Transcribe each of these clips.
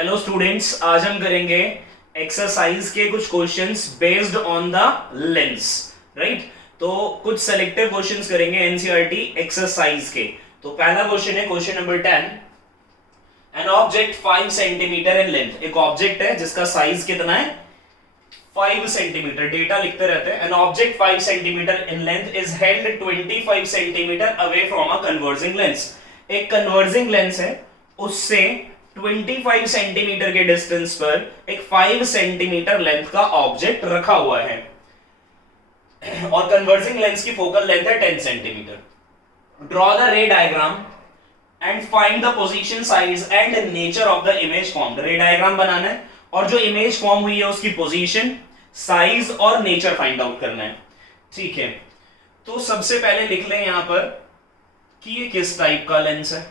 Hello students, आज हम करेंगे एक्सरसाइज के कुछ questions based on the lens. Right, तो कुछ सेलेक्टिव क्वेश्चंस करेंगे एनसीईआरटी एक्सरसाइज के। तो पहला क्वेश्चन है question number 10। An object 5 centimetre in length. एक ऑब्जेक्ट है जिसका साइज कितना है 5 सेंटीमीटर। डेटा लिखते रहते हैं। An object 5 centimetre in length is held 25 centimetre away from a converging lens. एक कन्वर्जिंग लेंस है, उससे 25 सेंटीमीटर के डिस्टेंस पर एक 5 सेंटीमीटर लेंथ का ऑब्जेक्ट रखा हुआ है और कन्वर्जिंग लेंस की फोकल लेंथ है 10 centimetre. Draw the ray diagram and find the position, size and nature of the image formed. Ray diagram बनाना है और जो इमेज फॉर्म हुई है उसकी पोजीशन, साइज और नेचर फाइंड आउट करना है। ठीक है, तो सबसे पहले लिख लें यहां पर कि ये किस टाइप का लेंस है।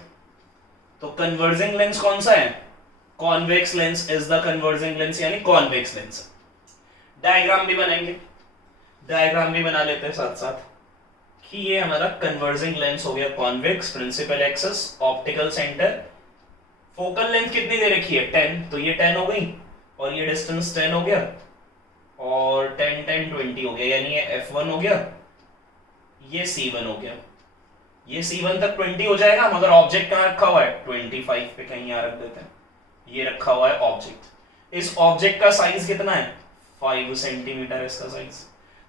तो कन्वर्जिंग लेंस कौन सा है? Convex lens is the converging lens, यानी कॉन्वेक्स लेंस। डायग्राम भी बनाएंगे, डायग्राम भी बना लेते हैं साथ साथ कि ये हमारा कन्वर्जिंग लेंस हो गया convex, principal axis, optical centre, focal length कितनी दे रखी है 10, तो ये 10 हो गई और ये डिस्टेंस 10 हो गया और 10 10 20 हो गया, यानी ये f1 हो गया, ये c1 हो गया। ये C1 तक 20 हो जाएगा, मगर ऑब्जेक्ट कहां रखा हुआ है 25 पे, कहीं यहां रख देते हैं। ये रखा हुआ है ऑब्जेक्ट। इस ऑब्जेक्ट का साइज कितना है 5 सेंटीमीटर है इसका साइज।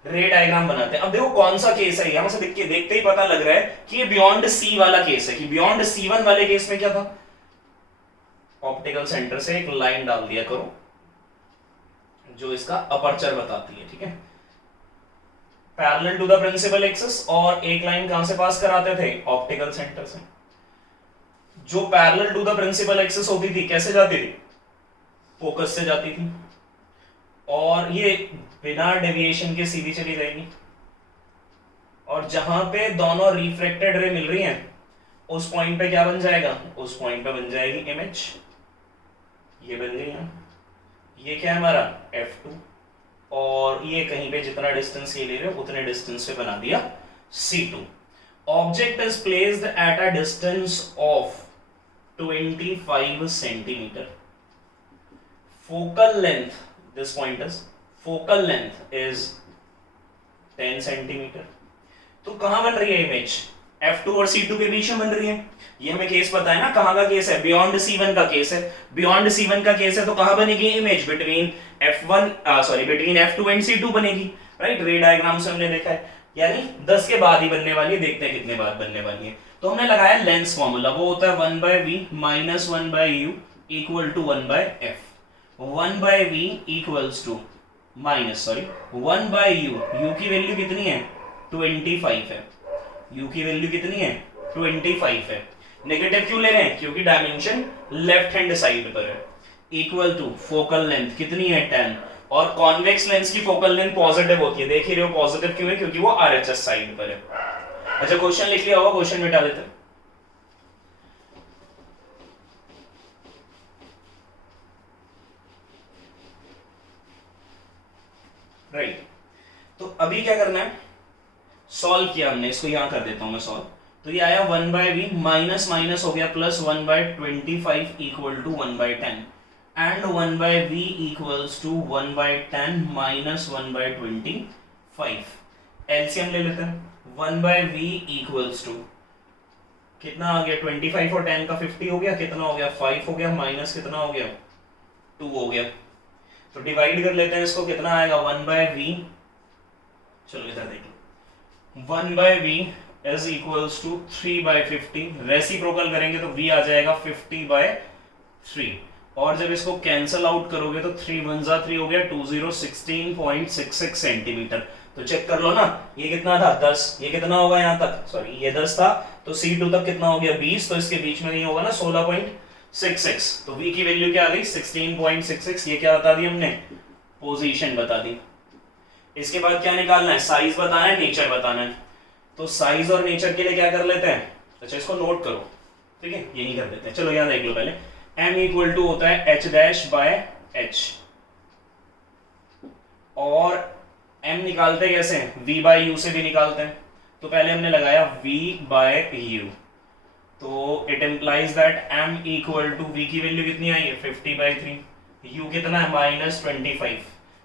रे डायग्राम बनाते हैं। अब देखो कौन सा केस है, यहां से देखते ही पता लग रहा है कि ये बियॉन्ड C वाला केस है। कि बियॉन्ड C1 वाले केस में क्या था, ऑप्टिकल सेंटर से एक लाइन डाल दिया करो जो इसका अपर्चर बताती है। ठीक है, parallel to the principal axis, और एक लाइन कहां से पास कराते थे ऑप्टिकल सेंटर से। जो parallel to the principal axis होती थी कैसे जाती थी, फोकस से जाती थी, और ये बिना डेविएशन के सीधी चली जाएगी। और जहां पे दोनों रिफ्लेक्टेड रे मिल रही हैं उस पॉइंट पे क्या बन जाएगा, उस पॉइंट पे बन जाएगी इमेज। ये बन गई है, ये क्या है हमारा f2, और ये कहीं पे जितना डिस्टेंस ये ले रहे हो उतने डिस्टेंस पे बना दिया C2। Object is placed at a distance of 25 centimetre. Focal length, this point is focal length is 10 centimetre. तो कहां बन रही है इमेज, f2 और C2 के बीच में बन रही है। ये हमें केस पता है ना, कहां का केस है, बियॉन्ड C1 का केस है। बियॉन्ड C1 का केस है तो कहां बनेगी image, between between f2 and C2 बनेगी। राइट, रे डायग्राम से हमने देखा है, यानी 10 के बाद ही बनने वाली है। देखते हैं कितने बाद बनने वाली है। तो हमने लगाया लेंस फॉर्मूला, वो होता है 1/v minus 1/u equal to 1/f। 1/v equals to minus 1/u, u की वैल्यू कितनी है 25 है, u की वैल्यू कितनी है 25 है। नेगेटिव क्यों ले रहे हैं, क्योंकि डायमेंशन लेफ्ट हैंड साइड पर है। इक्वल टू फोकल लेंथ कितनी है 10, और कॉन्वेक्स लेंस की फोकल लेंथ पॉजिटिव होती है। देख ही रहे हो पॉजिटिव क्यों है, क्योंकि वो आरएचएस साइड पर है। अच्छा, क्वेश्चन लिख लिया होगा, क्वेश्चन मिटा देते हैं। राइट, तो अभी क्या करना है, सॉल्व किया हमने, इसको यहां कर देता हूं मैं सॉल्व। तो ये आया 1/v माइनस माइनस हो गया plus 1/25 equal to 1/10, and 1/v equals to 1/10 minus 1/25। LCM ले लेते हैं। 1/v इक्वल्स टू कितना आ गया 25 और 10 का 50 हो गया, कितना हो गया 5 हो गया, माइनस कितना हो गया 2 हो गया। तो डिवाइड कर लेते हैं इसको, कितना आएगा 1/v, चलो इधर देखिए, 1/v is equals to 3/50। Reciprocal करेंगे तो v आ जाएगा 50/3, और जब इसको कैंसल आउट करोगे तो 3 1 जा 3 हो गया 20 16.66 सेंटीमीटर। तो चेक कर लो ना, ये कितना था 10, ये कितना होगा यहाँ तक, सॉरी ये 10 था, तो C2 तक कितना हो गया 20, तो इसके बीच में नहीं होगा ना 16.66। तो v की वैल्यू क्या आ गई 16.66। ये क्या बता दी हमने, पोजीशन बता दी। इसके बाद क्या निकालना है, साइज बताना है, नेचर बताना है। तो साइज और नेचर के लिए क्या कर लेते हैं, अच्छा इसको नोट करो, ठीक है, ये नहीं कर देते हैं। चलो यहां देख लो पहले, m इक्वल टू होता है h डैश बाय h, और m निकालते कैसे हैं, v बाय u से भी निकालते हैं। तो पहले हमने लगाया v बाय u, तो it implies that m equal to v की वैल्यू कितनी आई है 50/3, u कितना है -25,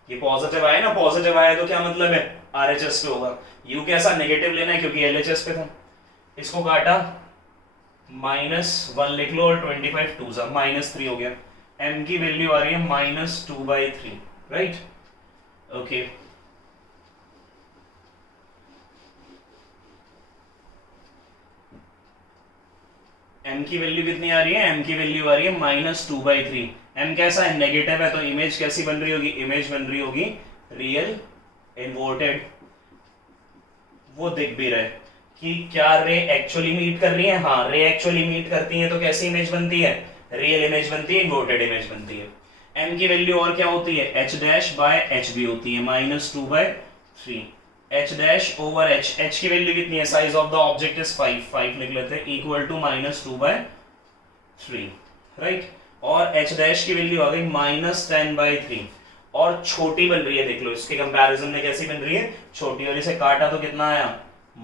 ये पॉजिटिव आया ना, पॉजिटिव आया तो क्या मतलब है RHS पे होगा, u कैसा नेगेटिव लेना है क्योंकि LHS पे था, इसको काटा -1 लिख लो और 25 2 -3 हो गया, m की वैल्यू आ रही है -2/3, राइट। ओके m की वैल्यू कितनी आ रही है, m की वैल्यू आ रही है -2/3, m कैसा है नेगेटिव है, तो इमेज कैसी बन रही होगी, इमेज बन रही होगी रियल इन्वर्टेड। वो दिख भी रहे कि क्या रे एक्चुअली मीट कर रही है, हाँ रे एक्चुअली मीट करती है, तो कैसी इमेज बनती है, रियल इमेज बनती है, इन्वर्टेड इमेज बनती है। m की वैल्यू और क्या होती है h'/hb होती है -2/3, h' की वैल्यू कितनी है, size of the object is 5 लिख लेते हैं, इक्वल टू -2/3, राइट। और h' की वैल्यू आ गई -10/3, और छोटी बन रही है, देख लो इसके कंपैरिजन में कैसी बन रही है, छोटी, और इसे काटा तो कितना आया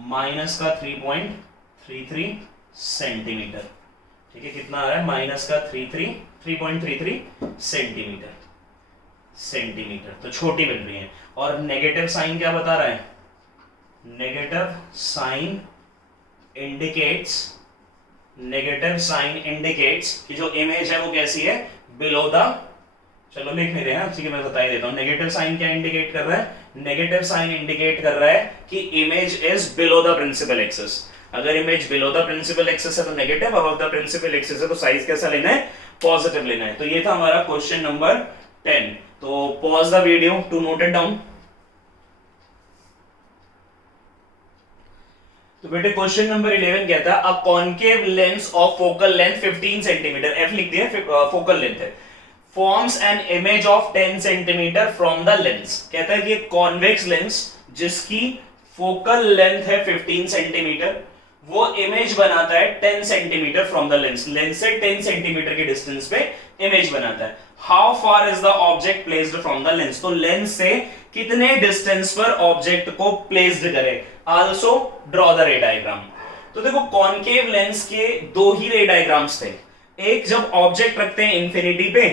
-3.33 सेंटीमीटर, ठीक है, कितना आ रहा है -3.33 सेंटीमीटर, तो छोटी बन रही है। और नेगेटिव साइन क्या बता रहा है, नेगेटिव साइन इंडिकेट्स कि जो इमेज है वो कैसी है, बिलो द, चलो लिख नहीं रहे हैं, ठीक है मैं बता ही देता हूं। नेगेटिव साइन क्या इंडिकेट कर रहा है, नेगेटिव साइन इंडिकेट कर रहा है कि image is below the principal axis. अगर image below the principal axis है तो negative, above the principal axis है तो साइज कैसा लेना है, पॉजिटिव लेना है। तो ये था हमारा क्वेश्चन नंबर 10। तो pause the video to note it down. तो बेटे क्वेश्चन नंबर 11 कहता है a concave lens of focal length 15 centimetre, F लिख दिया, फोकल लेंथ है, forms an image of 10 centimetre from the lens. कहता है कि कॉन्वेक्स लेंस जिसकी फोकल लेंथ है 15 सेंटीमीटर, वो इमेज बनाता है 10 centimetre from the lens, lens से 10 सेंटीमीटर के डिस्टेंस पे इमेज बनाता है। How far is the object placed from the lens, तो लेंस से कितने डिस्टेंस पर ऑब्जेक्ट को प्लेस्ड करे। Also draw the ray diagram. तो देखो कॉनकेव लेंस के दो ही रे डायग्राम्स थे, एक जब ऑब्जेक्ट रखते हैं इंफिनिटी पे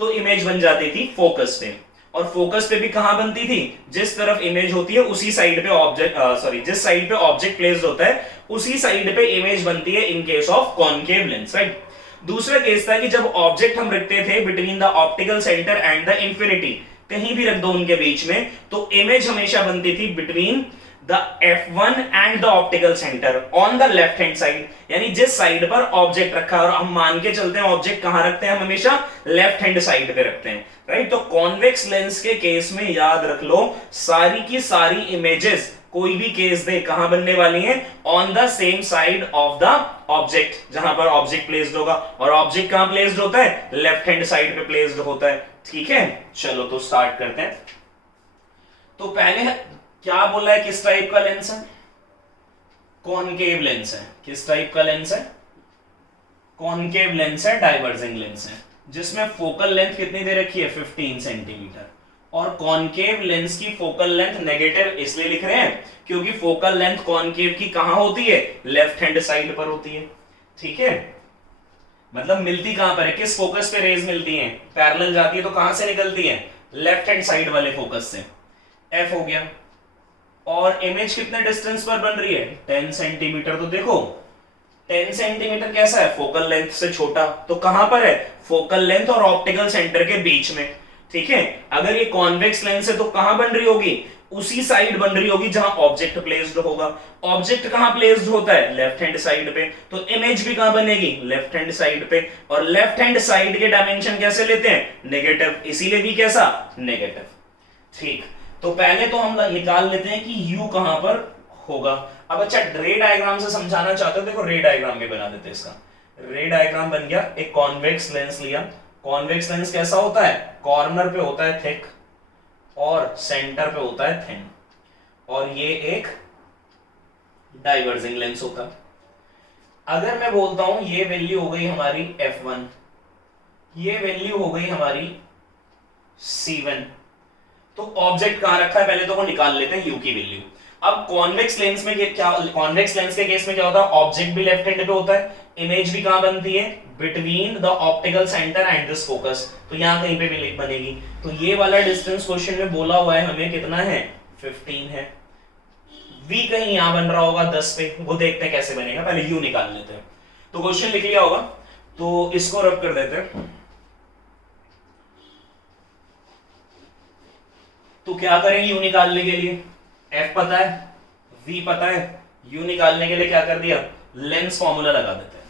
तो इमेज बन जाती थी फोकस पे, और फोकस पे भी कहां बनती थी, जिस तरफ इमेज होती है उसी साइड पे ऑब्जेक्ट जिस साइड पे ऑब्जेक्ट प्लेस्ड होता है उसी साइड पे इमेज बनती है in case of concave lens, right. दूसरा केस था कि जब ऑब्जेक्ट हम रखते थे between the optical centre and the infinity, कहीं भी रख दो उनके बीच में, तो इमेज हमेशा बनती थी between the f1 and the optical centre on the left hand side, यानी जिस साइड पर ऑब्जेक्ट रखा है, और हम मान के चलते हैं ऑब्जेक्ट कहां रखते हैं, हम हमेशा लेफ्ट हैंड साइड पे रखते हैं, राइट। तो कॉन्वेक्स लेंस के केस में याद रख लो सारी की सारी इमेजेस, कोई भी केस दे, कहां बनने वाली हैं, on the same side of the object, जहां पर ऑब्जेक्ट प्लेस्ड होगा, और ऑब्जेक्ट कहां प्लेस्ड होता है, लेफ्ट हैंड साइड पे प्लेस्ड होता है, ठीक है। चलो तो स्टार्ट करते हैं। तो पहले क्या बोला है, किस टाइप का लेंस है, कॉनकेव लेंस है। किस टाइप का लेंस है, कॉनकेव लेंस है, डाइवर्जिंग लेंस है, जिसमें फोकल लेंथ कितनी दे रखी है 15 सेंटीमीटर, और कॉनकेव लेंस की फोकल लेंथ नेगेटिव इसलिए लिख रहे हैं क्योंकि फोकल लेंथ कॉनकेव की कहां होती है, लेफ्ट हैंड साइड पर होती है, ठीक है। मतलब मिलती कहां पर है, किस फोकस पे रेज मिलती हैं, पैरेलल जाती है तो कहां से निकलती है, लेफ्ट हैंड साइड वाले फोकस से, एफ हो गया। और इमेज कितने डिस्टेंस पर बन रही है, 10 सेंटीमीटर। तो देखो 10 सेंटीमीटर कैसा है, फोकल लेंथ से छोटा, तो कहां पर है, फोकल लेंथ और ऑप्टिकल सेंटर के बीच में, ठीक है। अगर ये कॉन्वेक्स लेंस है तो कहां बन रही होगी, उसी साइड बन रही होगी जहां ऑब्जेक्ट प्लेस्ड होगा। ऑब्जेक्ट कहां प्लेस्ड होता है, लेफ्ट हैंड साइड पे, तो इमेज भी कहां बनेगी, लेफ्ट हैंड साइड पे। और लेफ्ट हैंड साइड के डायमेंशन कैसे लेते हैं, नेगेटिव, इसीलिए भी कैसा, नेगेटिव, ठीक। तो पहले तो हम निकाल लेते हैं कि u कहां पर होगा। अब अच्छा रे डायग्राम से समझाना चाहते हो, देखो रे डायग्राम भी बना देते हैं। इसका रे डायग्राम बन गया, एक कॉन्वेक्स लेंस लिया। कॉन्वेक्स लेंस कैसा होता है, कॉर्नर पे होता है थिक और सेंटर पे होता है थिन, और ये एक डाइवर्जिंग लेंस होता है। अगर मैं बोलता हूं ये वैल्यू हो गई हमारी f1, ये वैल्यू हो गई हमारी c1, तो ऑब्जेक्ट कहां रखा है, पहले तो वो निकाल लेते हैं u की वैल्यू। अब कॉन्वेक्स लेंस में क्या, कॉन्वेक्स लेंस के केस में क्या होता है, ऑब्जेक्ट भी लेफ्ट हैंड पे होता है, इमेज भी कहां बनती है, between the optical centre and this focus, तो यहां कहीं पे भी बनेगी। तो ये वाला डिस्टेंस क्वेश्चन में बोला हुआ है हमें कितना है, 15 है। v कहीं यहां बन रहा होगा 10 पे, वो देखते हैं कैसे बनेगा, पहले u निकाल लेते हैं। तो क्वेश्चन लिख लिया होगा, तो इसको रब कर देते हैं। तो क्या करेंगे u निकालने के लिए, f पता है, v पता है, u निकालने के लिए क्या कर दिया, लेंस फॉर्मूला लगा देते हैं।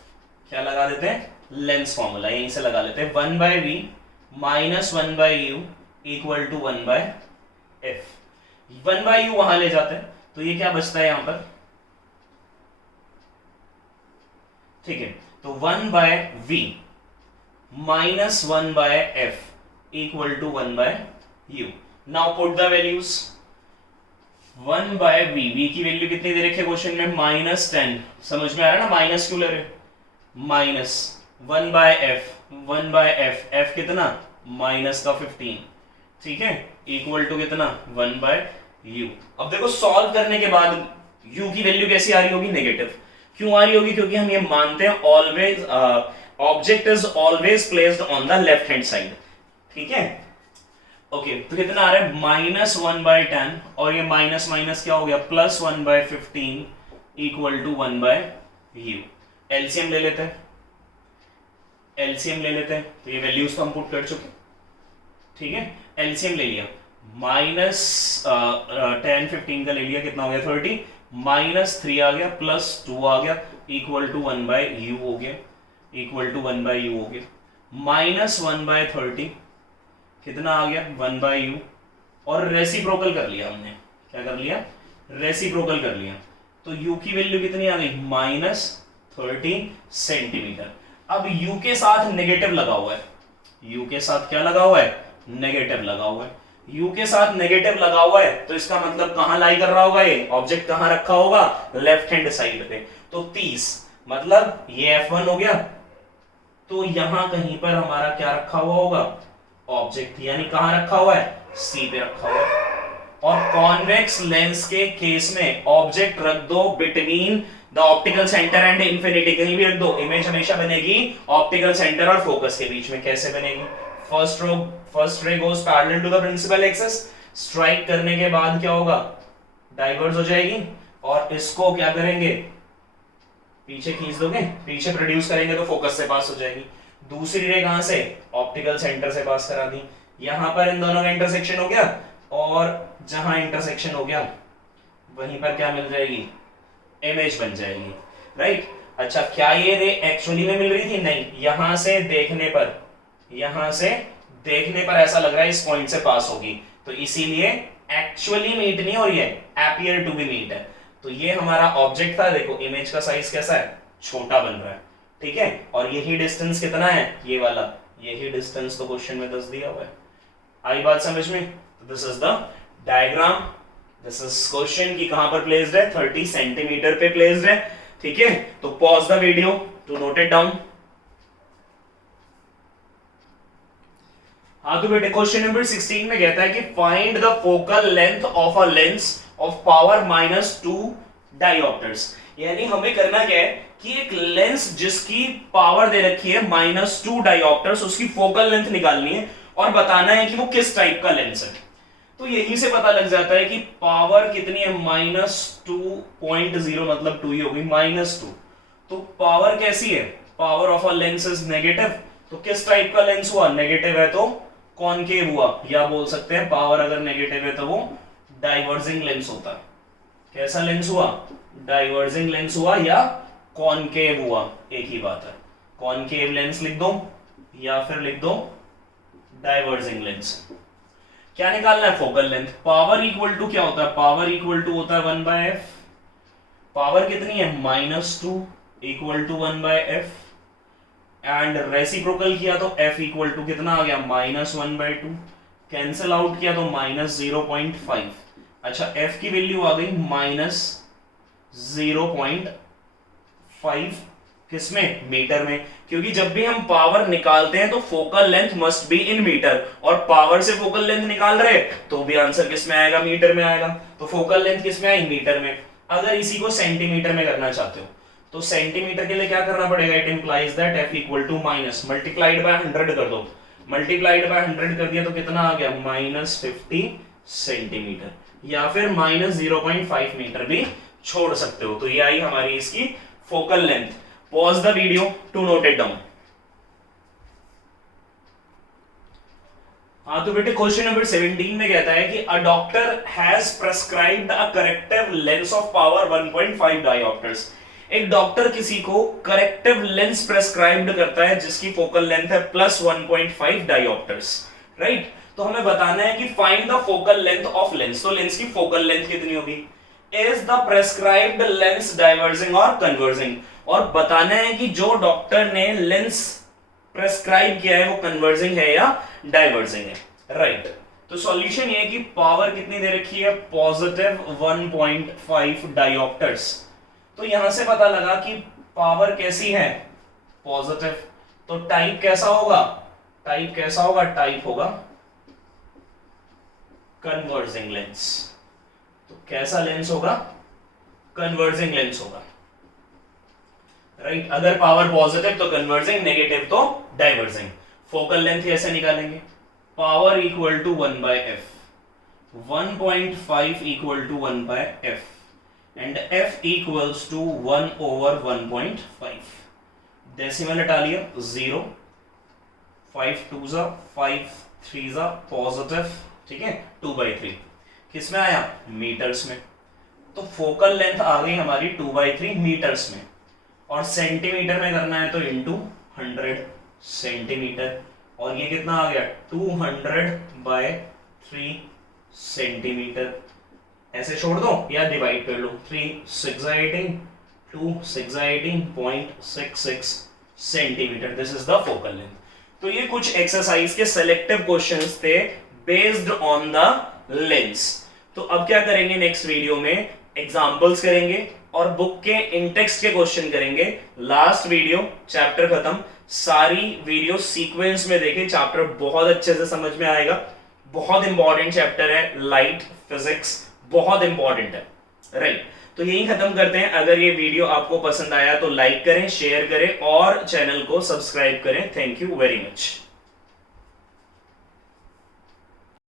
क्या लगा देते हैं, लेंस फॉर्मूला, यहीं से लगा लेते हैं, 1/v minus 1/u equal to 1/f। 1/u वहां ले जाते हैं, तो ये क्या बचता है यहां पर, ठीक है, तो 1/v minus 1/f equal to 1/u। Now put the values, 1/v, v की वैल्यू कितनी दे रखी है क्वेश्चन में, -10, समझ में आ रहा है ना, माइनस क्यों ले रहे, माइनस 1/f, 1/f, f कितना, माइनस का 15, ठीक है, इक्वल टू कितना, 1/u। अब देखो सॉल्व करने के बाद u की वैल्यू कैसी आ रही होगी, नेगेटिव। क्यों आ रही होगी, क्योंकि हम ये मानते हैं always object is always placed on the left hand side, ठीक है। ओके, तो कितना आ रहा है, -1/10, और ये माइनस माइनस क्या हो गया, +1/15 इक्वल टू 1/u। एलसीएम ले लेते हैं, एलसीएम ले लेते हैं, तो ये वैल्यूज तो हम पुट कर चुके, ठीक है। एलसीएम ले लिया, -10 15 का ले लिया, कितना हो गया 30, -3 आ गया, +2 आ गया, इक्वल टू 1/u हो गया, इक्वल टू 1/u हो गया, -1/30 कितना आ गया, 1/u, और रेसिप्रोकल कर लिया हमने, क्या कर लिया, रेसिप्रोकल कर लिया, तो u की वैल्यू कितनी आ गई, -30 सेंटीमीटर। अब u के साथ नेगेटिव लगा हुआ है, u के साथ क्या लगा हुआ है, नेगेटिव लगा हुआ है, u के साथ नेगेटिव लगा हुआ है, तो इसका मतलब कहां लाई कर रहा होगा, ये ऑब्जेक्ट कहां रखा होगा, लेफ्ट हैंड साइड पे, तो 30, मतलब ये f1 हो गया, तो यहां कहीं पर हमारा क्या रखा हुआ होगा, ऑब्जेक्ट, यानी कहां रखा हुआ है, C पे रखा हुआ है। और कॉन्वेक्स लेंस के केस में ऑब्जेक्ट रख दो between the optical centre and infinity, कहीं भी रख दो, इमेज हमेशा बनेगी ऑप्टिकल सेंटर और फोकस के बीच में। कैसे बनेगी, first ray goes parallel to the principal axis, strike करने के बाद क्या होगा, डाइवर्ज हो जाएगी, और इसको क्या करेंगे, पीछे खींच दोगे, पीछे प्रोड्यूस करेंगे तो फोकस से पास हो जाएगी। दूसरी रे कहां से, ऑप्टिकल सेंटर से पास करा दी, यहां पर इन दोनों का इंटरसेक्शन हो गया, और जहां इंटरसेक्शन हो गया वहीं पर क्या मिल जाएगी, इमेज बन जाएगी, राइट। अच्छा, क्या ये रे एक्चुअली में मिल रही थी, नहीं, यहां से देखने पर, यहां से देखने पर ऐसा लग रहा है इस पॉइंट से पास होगी, तो इसीलिए एक्चुअली मीट नहीं हो रही है, अपीयर टू बी मीट है। तो ये हमारा ऑब्जेक्ट था, देखो इमेज का साइज कैसा है, छोटा बन रहा है, ठीक है, और यही डिस्टेंस कितना है, ये वाला, यही डिस्टेंस तो क्वेश्चन में 10 दिया हुआ है। आई बात समझ में, this is the diagram, this is question की कहां पर प्लेस्ड है, 30 सेंटीमीटर पे प्लेस्ड है, ठीक है। तो pause the video to note it down. हाँ, तो बेटे क्वेश्चन नंबर 16 में कहता है कि find the focal length of a lens of power -2 dioptres, यानी हमें करना क्या है कि एक लेंस जिसकी पावर दे रखी है -2 डायोप्टर्स, उसकी फोकल लेंथ निकालनी है और बताना है कि वो किस टाइप का लेंस है। तो यहीं से पता लग जाता है कि पावर कितनी है, -2.0, मतलब 2 ही होगी, -2, तो पावर कैसी है, power of a lens is negative, तो किस टाइप का लेंस हुआ, नेगेटिव है तो कॉनकेव हुआ, या बोल सकते हैं पावर अगर नेगेटिव है तो वो डाइवर्जिंग लेंस होता है। कैसा लेंस हुआ, डाइवर्जिंग लेंस हुआ या कॉनकेव हुआ, एक ही बात है। कॉनकेव लेंस लिख दो या फिर लिख दो डाइवर्जिंग लेंस। क्या निकालना है, focal length. Power equal to क्या होता है, पावर इक्वल टू होता है 1/f, पावर कितनी है -2 equal to 1/f, and reciprocal किया तो f इक्वल टू कितना आ गया, -1/2, कैंसिल आउट किया तो -0.5। अच्छा, f की वैल्यू आ गई -0.5 किसमें? मीटर में, क्योंकि जब भी हम पावर निकालते हैं तो focal length must be in metre, और पावर से फोकल लेंथ निकाल रहे तो भी आंसर किस में आएगा? मीटर में आएगा। तो फोकल लेंथ किस में आई? मीटर में। अगर इसी को सेंटीमीटर में करना चाहते हो तो सेंटीमीटर के लिए क्या करना पड़ेगा? It implies that f equal to minus multiplied by 100 कर दो। मल्टीप्लाइड बाय 100 कर दिया तो कितना आ गया? -50 सेंटीमीटर, या फिर -0.5 मीटर भी छोड़ सकते हो। तो ये आई हमारी इसकी focal length. Pause the video to note it down. हाँ तो बेटे क्वेश्चन नंबर 17 में कहता है कि a doctor has prescribed a corrective lens of power 1.5 dioptres. एक डॉक्टर किसी को करेक्टिव लेंस प्रेस्क्राइब्ड करता है जिसकी फोकल लेंथ है +1.5 डायोप्टर्स, राइट। तो हमें बताना है कि find the focal length of lens. तो लेंस की फोकल लेंथ कितनी होगी? Is the prescribed lens diverging और कन्वर्जिंग, और बताना है कि जो डॉक्टर ने लेंस प्रेस्क्राइब किया है वो कन्वर्जिंग है या डाइवर्जिंग है, राइट। तो सॉल्यूशन ये है कि पावर कितनी दे रखी है? +1.5 डायोप्टर्स। तो यहां से पता लगा कि पावर कैसी है? पॉजिटिव। तो टाइप कैसा होगा? टाइप होगा कन्वर्जिंग लेंस। तो कैसा लेंस होगा? कन्वर्जिंग लेंस होगा, राइट। अगर पावर पॉजिटिव तो कन्वर्जिंग, नेगेटिव तो डाइवर्जिंग। फोकल लेंथ ऐसे निकालेंगे, power equal to 1/f, 1.5 equal to 1/f, and f equals to 1/1.5। Decimal हटा लिया 0, 5 2 जा 5 3 जा पॉजिटिव, ठीक है, 2/3 किस में आया? मीटर्स में। तो फोकल लेंथ आ गई हमारी 2/3 मीटर्स में, और सेंटीमीटर में करना है तो इंटू 100 सेंटीमीटर, और ये कितना आ गया? 200/3 सेंटीमीटर। ऐसे छोड़ दो या डिवाइड कर लो, 3 6 18, 2 6 18.66 centimetre. This is the focal length. तो ये कुछ एक्सरसाइज के सिलेक्टिव क्वेश्चंस थे बेस्ड ऑन द लेंस। तो अब क्या करेंगे नेक्स्ट वीडियो में? एग्जाम्पल्स करेंगे और बुक के इंटेक्स्ट के क्वेश्चन करेंगे। लास्ट वीडियो, चैप्टर खत्म। सारी वीडियो सीक्वेंस में देखें, चैप्टर बहुत अच्छे से समझ में आएगा। बहुत इंपॉर्टेंट चैप्टर है, लाइट फिजिक्स बहुत इंपॉर्टेंट है, राइट। तो यही खत्म करते हैं। अगर ये वीडियो आपको पसंद आया तो लाइक करें, शेयर करें और चैनल को सब्सक्राइब करें। Thank you very much.